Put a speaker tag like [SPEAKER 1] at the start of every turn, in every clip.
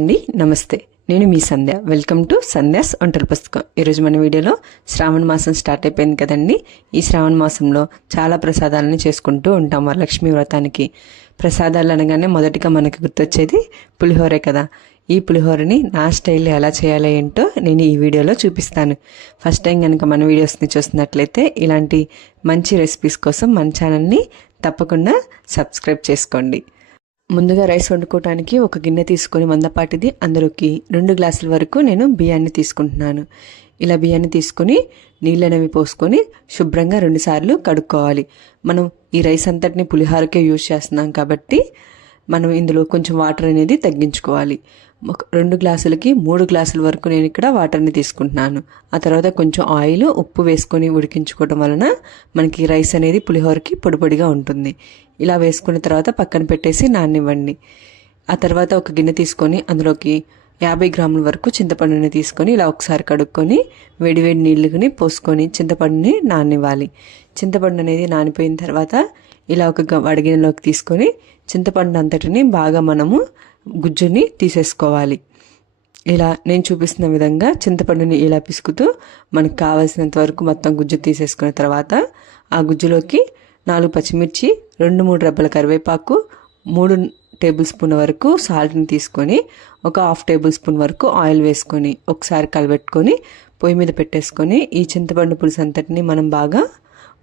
[SPEAKER 1] అండి. నమస్తే. నేను మీ సంధ్య. వెల్కమ్ టు సంధ్యాస్ ఒంటరి పుస్తకం. ఈరోజు మన వీడియోలో శ్రావణ మాసం స్టార్ట్ అయిపోయింది కదండి. ఈ శ్రావణ మాసంలో చాలా ప్రసాదాలను చేసుకుంటూ ఉంటాం. వరలక్ష్మి వ్రతానికి ప్రసాదాలు అనగానే మొదటిగా మనకి గుర్తొచ్చేది పులిహోరే కదా. ఈ పులిహోరని నా స్టైల్లో ఎలా చేయాలో ఏంటో నేను ఈ వీడియోలో చూపిస్తాను. ఫస్ట్ టైం కనుక మన వీడియోస్ని చూస్తున్నట్లయితే ఇలాంటి మంచి రెసిపీస్ కోసం మన ఛానల్ని తప్పకుండా సబ్స్క్రైబ్ చేసుకోండి. ముందుగా రైస్ వండుకోవడానికి ఒక గిన్నె తీసుకొని మందపాటిది అందులోకి రెండు గ్లాసుల వరకు నేను బియ్యాన్ని తీసుకుంటున్నాను. ఇలా బియ్యాన్ని తీసుకొని నీళ్ళనేవి పోసుకొని శుభ్రంగా రెండుసార్లు కడుక్కోవాలి. మనం ఈ రైస్ అంతటిని పులిహోరకే యూజ్ చేస్తున్నాం కాబట్టి మనం ఇందులో కొంచెం వాటర్ అనేది తగ్గించుకోవాలి. ఒక రెండు గ్లాసులకి మూడు గ్లాసుల వరకు నేను ఇక్కడ వాటర్ని తీసుకుంటున్నాను. ఆ తర్వాత కొంచెం ఆయిల్ ఉప్పు వేసుకొని ఉడికించుకోవడం వలన మనకి రైస్ అనేది పులిహోరకి పొడిపొడిగా ఉంటుంది. ఇలా వేసుకున్న తర్వాత పక్కన పెట్టేసి నానివ్వండి ఆ తర్వాత ఒక గిన్నె తీసుకొని అందులోకి యాభై గ్రాముల వరకు చింతపండుని తీసుకొని ఇలా ఒకసారి కడుక్కొని వేడివేడి నీళ్ళుని పోసుకొని చింతపండుని నానివ్వాలి. చింతపండు అనేది నానిపోయిన తర్వాత ఇలా ఒక వడిగినలోకి తీసుకొని చింతపండు అంతటిని బాగా మనము గుజ్జుని తీసేసుకోవాలి. ఇలా నేను చూపిస్తున్న విధంగా చింతపండుని ఇలా పిసుకుతూ మనకు కావాల్సినంత వరకు మొత్తం గుజ్జు తీసేసుకున్న తర్వాత ఆ గుజ్జులోకి నాలుగు పచ్చిమిర్చి రెండు మూడు రెబ్బల కరివేపాకు మూడు టేబుల్ స్పూన్ వరకు సాల్ట్ని తీసుకొని ఒక హాఫ్ టేబుల్ స్పూన్ వరకు ఆయిల్ వేసుకొని ఒకసారి కలబెట్టుకొని పొయ్యి మీద పెట్టేసుకొని ఈ చింతపండు పులుసు అంతటిని మనం బాగా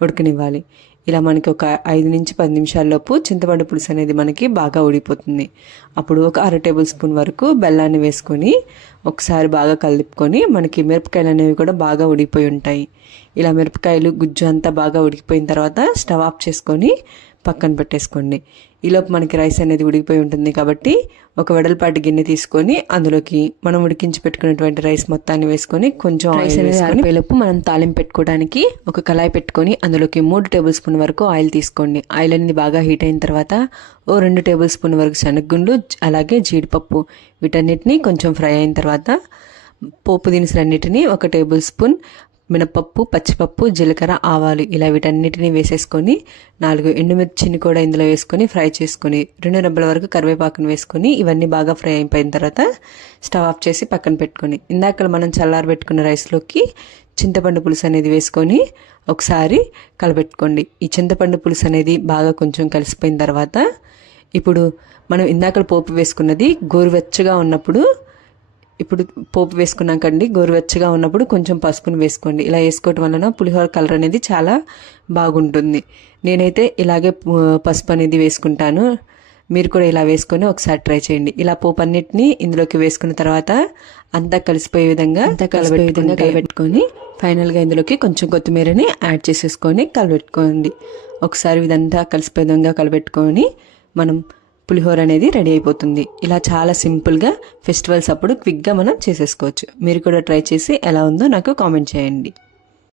[SPEAKER 1] ఉడకనివ్వాలి. ఇలా మనకి ఒక ఐదు నుంచి పది నిమిషాల్లోపు చింతపండు పులుసు అనేది మనకి బాగా ఉడిపోతుంది అప్పుడు ఒక అర టేబుల్ స్పూన్ వరకు బెల్లాన్ని వేసుకొని ఒకసారి బాగా కలుపుకొని మనకి మిరపకాయలు అనేవి కూడా బాగా ఉడిపోయి ఉంటాయి. ఇలా మిరపకాయలు గుజ్జు అంతా బాగా ఉడికిపోయిన తర్వాత స్టవ్ ఆఫ్ చేసుకొని పక్కన పెట్టేసుకోండి. ఈలోపు మనకి రైస్ అనేది ఉడికిపోయి ఉంటుంది కాబట్టి ఒక వెడల్పాటి గిన్నె తీసుకొని అందులోకి మనం ఉడికించి పెట్టుకున్నటువంటి రైస్ మొత్తాన్ని వేసుకొని కొంచెం రైస్ అనేది ఆరిపోయేలోపు మనం తాలింపు పెట్టుకోవడానికి ఒక కళాయి పెట్టుకొని అందులోకి మూడు టేబుల్ స్పూన్ వరకు ఆయిల్ తీసుకోండి. ఆయిల్ అనేది బాగా హీట్ అయిన తర్వాత ఓ రెండు టేబుల్ స్పూన్ వరకు శనగగుండు అలాగే జీడిపప్పు వీటన్నిటిని కొంచెం ఫ్రై అయిన తర్వాత పోపు దినుసులన్నిటిని ఒక టేబుల్ స్పూన్ మినపప్పు పచ్చిపప్పు జీలకర్ర ఆవాలు ఇలా వీటన్నిటిని వేసేసుకొని నాలుగు ఎండుమిర్చిని కూడా ఇందులో వేసుకొని ఫ్రై చేసుకొని రెండు రెబ్బల వరకు కరివేపాకును వేసుకొని ఇవన్నీ బాగా ఫ్రై అయిపోయిన తర్వాత స్టవ్ ఆఫ్ చేసి పక్కన పెట్టుకొని ఇందాక మనం చల్లారబెట్టుకున్న రైస్లోకి చింతపండు పులుసు అనేది వేసుకొని ఒకసారి కలబెట్టుకోండి ఈ చింతపండు పులుసు అనేది బాగా కొంచెం కలిసిపోయిన తర్వాత ఇప్పుడు మనం ఇందాక పోపు వేసుకున్నది గోరువెచ్చగా ఉన్నప్పుడు ఇప్పుడు పోపు వేసుకున్నాకండి. గోరువెచ్చగా ఉన్నప్పుడు కొంచెం పసుపుని వేసుకోండి. ఇలా వేసుకోవటం వలన పులిహోర కలర్ అనేది చాలా బాగుంటుంది. నేనైతే ఇలాగే పసుపు అనేది వేసుకుంటాను. మీరు కూడా ఇలా వేసుకొని ఒకసారి ట్రై చేయండి. ఇలా పోపు అన్నిటిని ఇందులోకి వేసుకున్న తర్వాత అంతా కలిసిపోయే విధంగా అంతా కలిసిపోయే విధంగా కలబెట్టుకొని ఫైనల్గా ఇందులోకి కొంచెం కొత్తిమీరని యాడ్ చేసేసుకొని కలబెట్టుకోండి. ఒకసారి ఇదంతా కలిసిపోయే విధంగా కలబెట్టుకొని మనం పులిహోర అనేది రెడీ అయిపోతుంది. ఇలా చాలా సింపుల్గా ఫెస్టివల్స్ అప్పుడు క్విక్గా మనం చేసేసుకోవచ్చు. మీరు కూడా ట్రై చేసి ఎలా ఉందో నాకు కామెంట్ చేయండి.